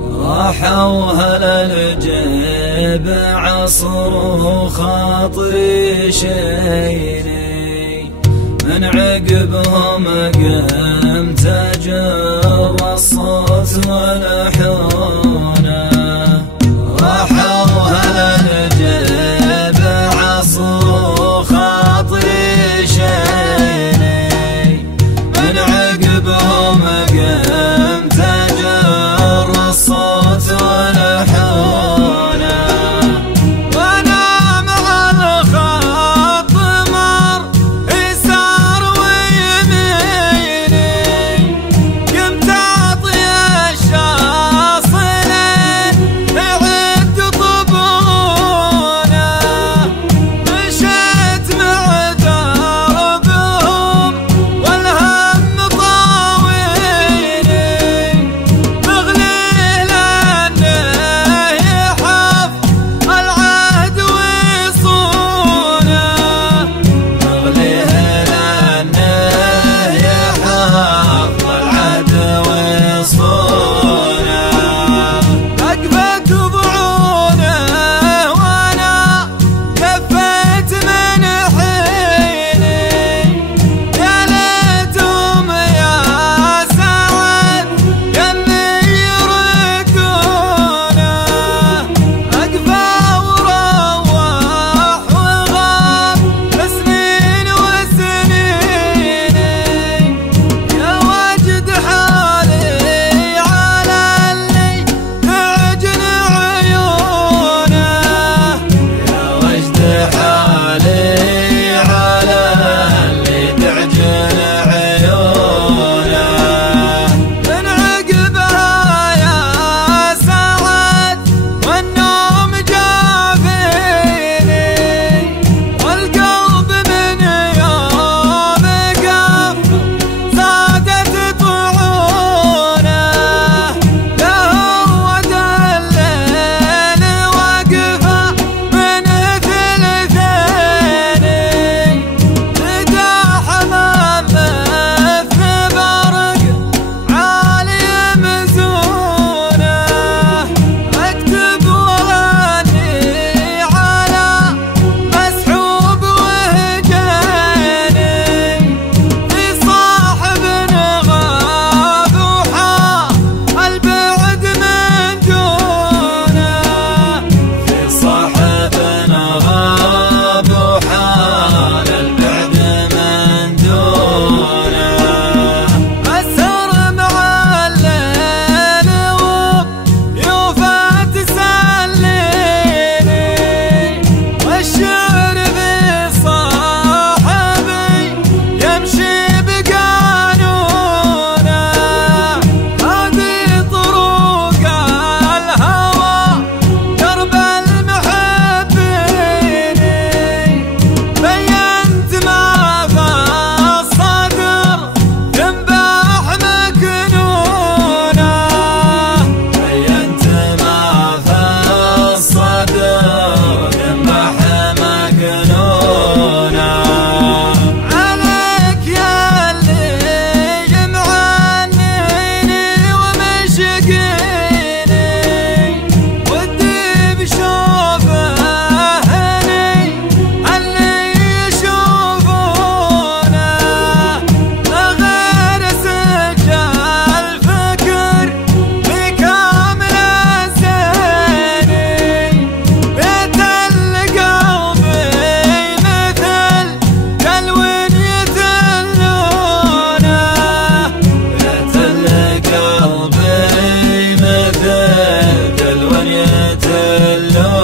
راحوا هل الجيب عصره خاطري شيني، من عقبهم قمت جوا الصوت والحونه. راحوا هل الجيب عصره خاطري شيني، من عقبهم قمت جوا الصوت والحونه. وانا مع الخط مر يسار ويميني، قمت اعطي الشاصلين يعد طبونه. مشيت مع دربهم والهم طاويني، مغلي لانه يحف العهد ويصونه، مغلي لانه يحف العهد ويصونه. أقفت ضعونه وانا كفيت من حيني، يا ليتهم يا سعد يمي يردونه. أقفى وروح وغاب سنين وسنيني، يا وجد حالي على اللي تعجن عيونه، يا وجد حالي على اللي تعجن عيونه. من عقبها يا سعد والنوم جافيني، والقلب من يوم قف زادت طعونه. لهود الليل وقفه من ثلثيني، لدى حمام مثل برق عالي مزونه. اكتب واغني على مسحوب وهجاني، في صاحب غاب وحا البعد من دونه، في صاحب غاب وحال البعد من دونه. أسهر مع الليل وبيوفه تسليني، والشعر في صاحبي يمشي بقانونه. هذه طرق الهوى درب المحبين، بينت ما في الصدر ينباح مكنونه، بينت ما في الصدر ينباح مكنونه. عليك يا اللي معنيني ومشقيني، ودي بشوفه هني اللي يشوفونه. غير سجل فكر بكامل الزيني، بيت القلب مثل دلو يتلونه، بيت القلب مثل دلو يتلونه.